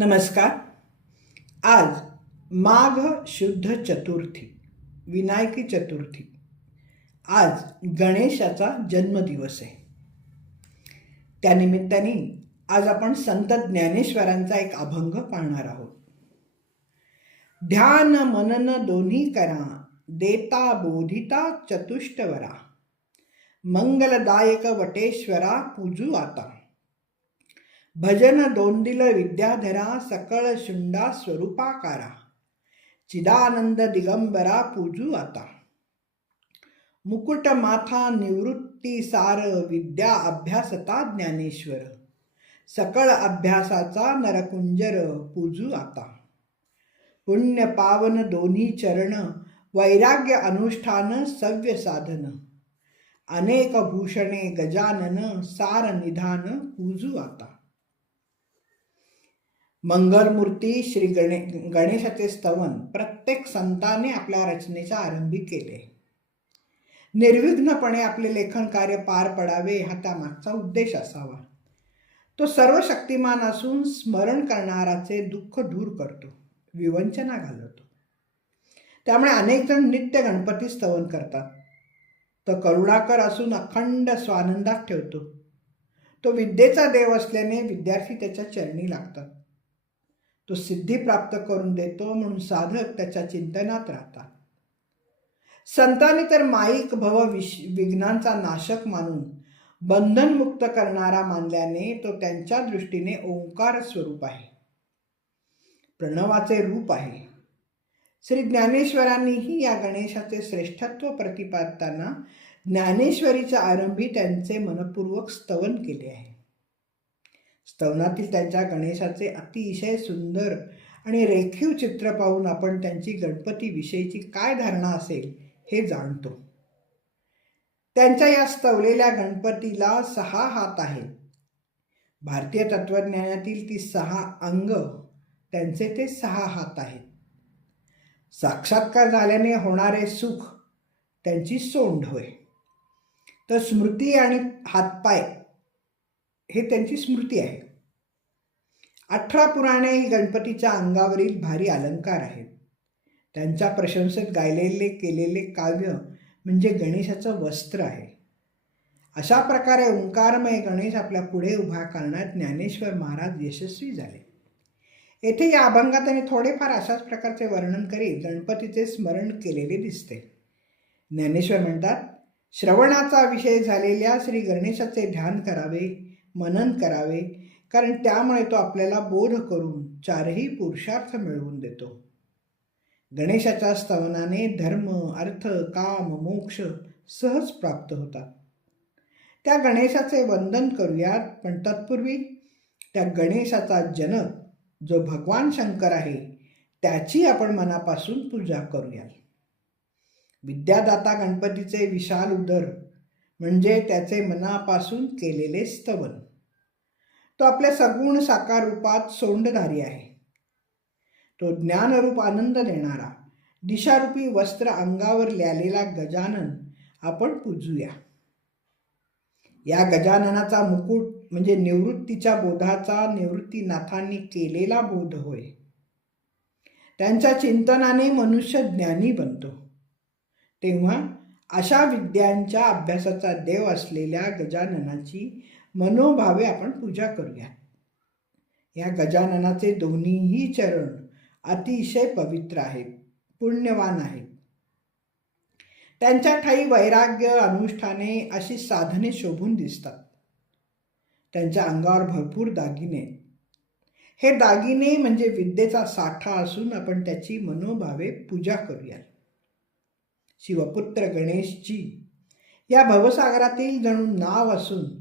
नमस्कार. आज माघ शुद्ध चतुर्थी विनायकी चतुर्थी. आज गणेशाचा जन्मदिवस आहे. त्यानिमित्ताने आज आपण संत ज्ञानेश्वरांचा एक अभंग पाहणार आहोत. ध्यान मनन दोन्ही करा देता बोधिता चतुष्टवरा मंगलदायक वटेश्वरा पूजू आता. भजन दोंदिल विद्याधरा सकळ शुंडा स्वरूपाकारा. चिदानंद दिगंबरा पूजू आता. मुकुट माथा निवृत्ती सार विद्या अभ्यासता ज्ञानेश्वर. सकळ अभ्यासाचा नरकुंजर पूजू आता. पुण्य पावन दोन्ही चरण वैराग्य अनुष्ठान सव्य साधन. अनेक भूषणे गजानन सार निधान पूजू आता. मंगलमूर्ती श्री गणे गणेशाचे स्तवन प्रत्येक संताने आपल्या रचनेच्या आरंभी केले. निर्विघ्नपणे आपले लेखन कार्य पार पडावे हा त्यामागचा उद्देश असावा. तो सर्व शक्तिमान असून स्मरण करणाराचे दुःख दूर करतो विवंचना घालवतो. त्यामुळे अनेक जण नित्य गणपती स्तवन करतात. तो करुणाकर असून अखंड स्वानंदात ठेवतो. तो विद्येचा देव असल्याने विद्यार्थी त्याच्या चरणी लागतात. तो सिद्धी प्राप्त करून देतो म्हणून साधक त्याच्या चिंतनात राहतात. संतांनी तर माईक भव विश विघ्नांचा नाशक मानून बंधनमुक्त करणारा मानल्याने तो त्यांच्या दृष्टीने ओंकार स्वरूप आहे. प्रणवाचे रूप आहे. श्री ज्ञानेश्वरांनीही या गणेशाचे श्रेष्ठत्व प्रतिपादताना ज्ञानेश्वरीच्या आरंभी त्यांचे मनपूर्वक स्तवन केले आहे. स्तवनातील त्यांच्या गणेशाचे अतिशय सुंदर आणि रेखीव चित्र पाहून आपण त्यांची गणपतीविषयीची काय धारणा असेल हे जाणतो. त्यांच्या या स्तवलेल्या गणपतीला सहा हात आहेत. भारतीय तत्वज्ञानातील ती सहा अंग त्यांचे ते सहा हात आहेत. साक्षात्कार झाल्याने होणारे सुख त्यांची सोंड होय. तर स्मृती आणि हातपाय हे त्यांची स्मृती आहे अठरा पुराणे ही गणपतीच्या अंगावरील भारी अलंकार आहेत. त्यांच्या प्रशंसेत गायलेले केलेले काव्य म्हणजे गणेशाचं वस्त्र आहे. अशा प्रकारे ओंकारमय गणेश आपल्या पुढे उभा करण्यात ज्ञानेश्वर महाराज यशस्वी झाले. येथे या अभंगात त्यांनी थोडेफार अशाच प्रकारचे वर्णन करीत गणपतीचे स्मरण केलेले दिसते. ज्ञानेश्वर म्हणतात श्रवणाचा विषय झालेल्या श्री गणेशाचे ध्यान करावे मनन करावे कारण त्यामुळे तो आपल्याला बोध करून चारही पुरुषार्थ मिळवून देतो. गणेशाच्या स्तवनाने धर्म अर्थ काम मोक्ष सहज प्राप्त होतात. त्या गणेशाचे वंदन करूयात पण तत्पूर्वी त्या गणेशाचा जनक जो भगवान शंकर आहे त्याची आपण मनापासून पूजा करूया विद्यादाता गणपतीचे विशाल उदर म्हणजे त्याचे मनापासून केलेले स्तवन. तो आपल्या सगुण साकार रूपात सोंडधारी आहे. तो ज्ञानरूप आनंद देणारा दिशारूपी वस्त्र अंगावर लिहिलेला गजानन आपण पूजूया. या गजाननाचा मुकुट म्हणजे निवृत्तीच्या बोधाचा निवृत्तीनाथांनी केलेला बोध होय. त्यांच्या चिंतनाने मनुष्य ज्ञानी बनतो. तेव्हा अशा विद्यांच्या अभ्यासाचा देव असलेल्या गजाननाची मनोभावे आपण पूजा करूया या गजाननाचे दोन्हीही चरण अतिशय पवित्र आहेत पुण्यवान आहेत. त्यांच्या ठाई वैराग्य अनुष्ठाने अशी साधने शोभून दिसतात. त्यांच्या अंगावर भरपूर दागिने हे दागिने म्हणजे विद्येचा साठा असून आपण त्याची मनोभावे पूजा करूया शिवपुत्र गणेशजी या भवसागरातील जणू नाव असून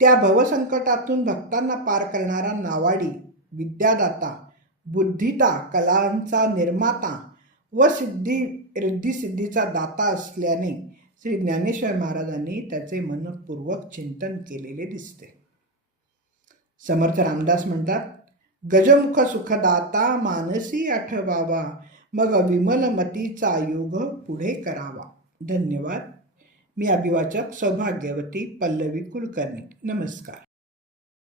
त्या भवसंकटातून भक्तांना पार करणारा नावाडी विद्यादाता बुद्धिता कलांचा निर्माता व सिद्धी रिद्धिसिद्धीचा दाता असल्याने श्री ज्ञानेश्वर महाराजांनी त्याचे मनपूर्वक चिंतन केलेले दिसते. समर्थ रामदास म्हणतात गजमुख सुखदाता मानसी आठवावा मग विमलमतीचा योग पुढे करावा. धन्यवाद. मी अभिवाचक सौभाग्यवती पल्लवी कुलकर्णी. नमस्कार.